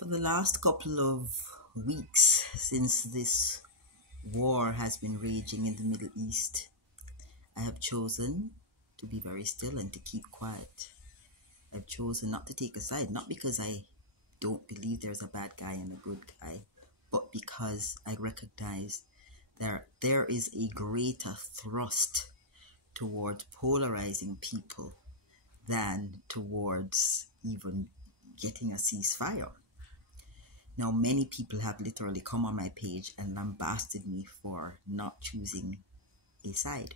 For the last couple of weeks since this war has been raging in the Middle East, I have chosen to be very still and to keep quiet. I've chosen not to take a side, not because I don't believe there's a bad guy and a good guy, but because I recognize that there is a greater thrust towards polarizing people than towards even getting a ceasefire. Now, many people have literally come on my page and lambasted me for not choosing a side.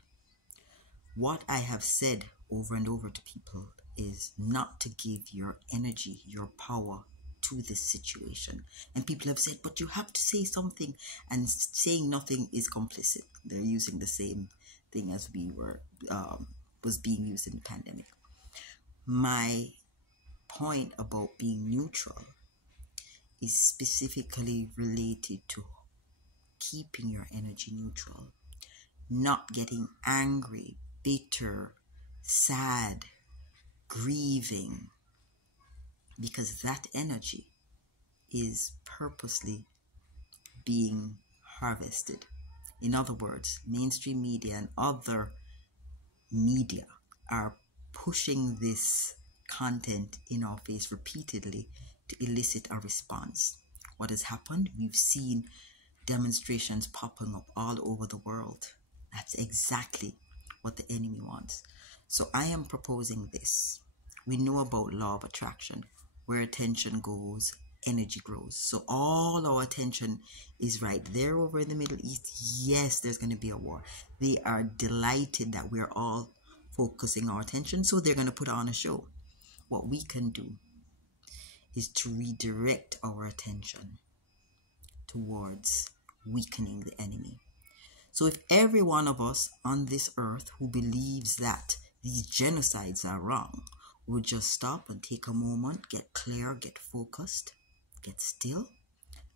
What I have said over and over to people is not to give your energy, your power to this situation. And people have said, but you have to say something, and saying nothing is complicit. They're using the same thing as was being used in the pandemic. My point about being neutral is specifically related to keeping your energy neutral, not getting angry, bitter, sad, grieving, because that energy is purposely being harvested. In other words, mainstream media and other media are pushing this content in our face repeatedly to elicit a response. What has happened? We've seen demonstrations popping up all over the world. That's exactly what the enemy wants. So I am proposing this. We know about law of attraction. Where attention goes, energy grows. So all our attention is right there over in the Middle East. Yes, there's going to be a war. They are delighted that we're all focusing our attention, so they're going to put on a show. What we can do is to redirect our attention towards weakening the enemy. So if every one of us on this earth who believes that these genocides are wrong would just stop and take a moment, get clear, get focused, get still,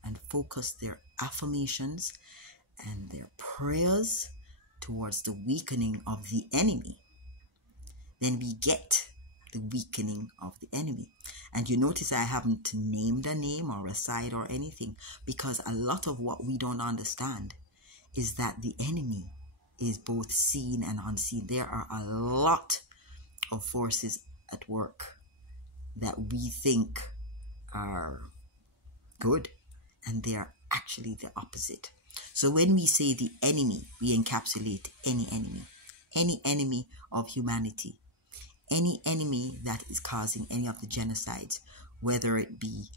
and focus their affirmations and their prayers towards the weakening of the enemy, then we get the weakening of the enemy. And you notice I haven't named a name or a side or anything, because a lot of what we don't understand is that the enemy is both seen and unseen. There are a lot of forces at work that we think are good, and they are actually the opposite. So when we say the enemy, we encapsulate any enemy of humanity, any enemy that is causing any of the genocides, whether it be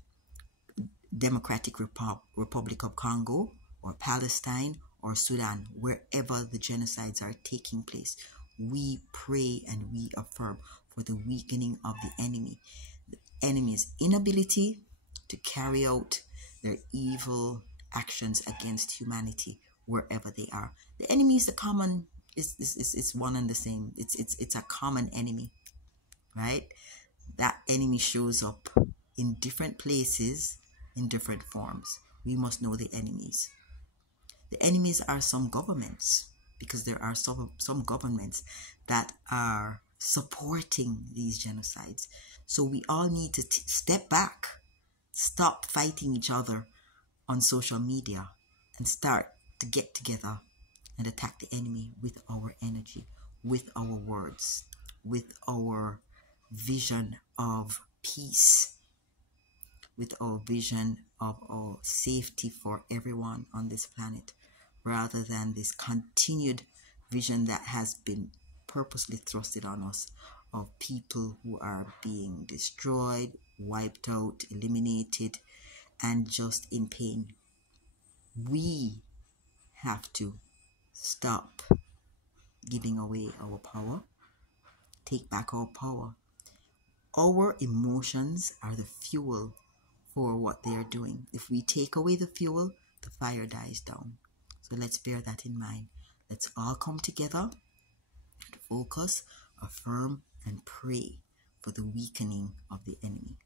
Democratic Republic of Congo or Palestine or Sudan, wherever the genocides are taking place. We pray and we affirm for the weakening of the enemy. The enemy's inability to carry out their evil actions against humanity wherever they are. The enemy is it's one and the same. It's a common enemy, right? That enemy shows up in different places, in different forms. We must know the enemies. The enemies are some governments, because there are some governments that are supporting these genocides. So we all need to step back, stop fighting each other on social media, and start to get together and attack the enemy with our energy, with our words, with our vision of peace, with our vision of our safety for everyone on this planet, rather than this continued vision that has been purposely thrusted on us of people who are being destroyed, wiped out, eliminated, and just in pain. We have to stop giving away our power, take back our power. Our emotions are the fuel for what they are doing. If we take away the fuel, the fire dies down. So let's bear that in mind. Let's all come together and focus, affirm, and pray for the weakening of the enemy.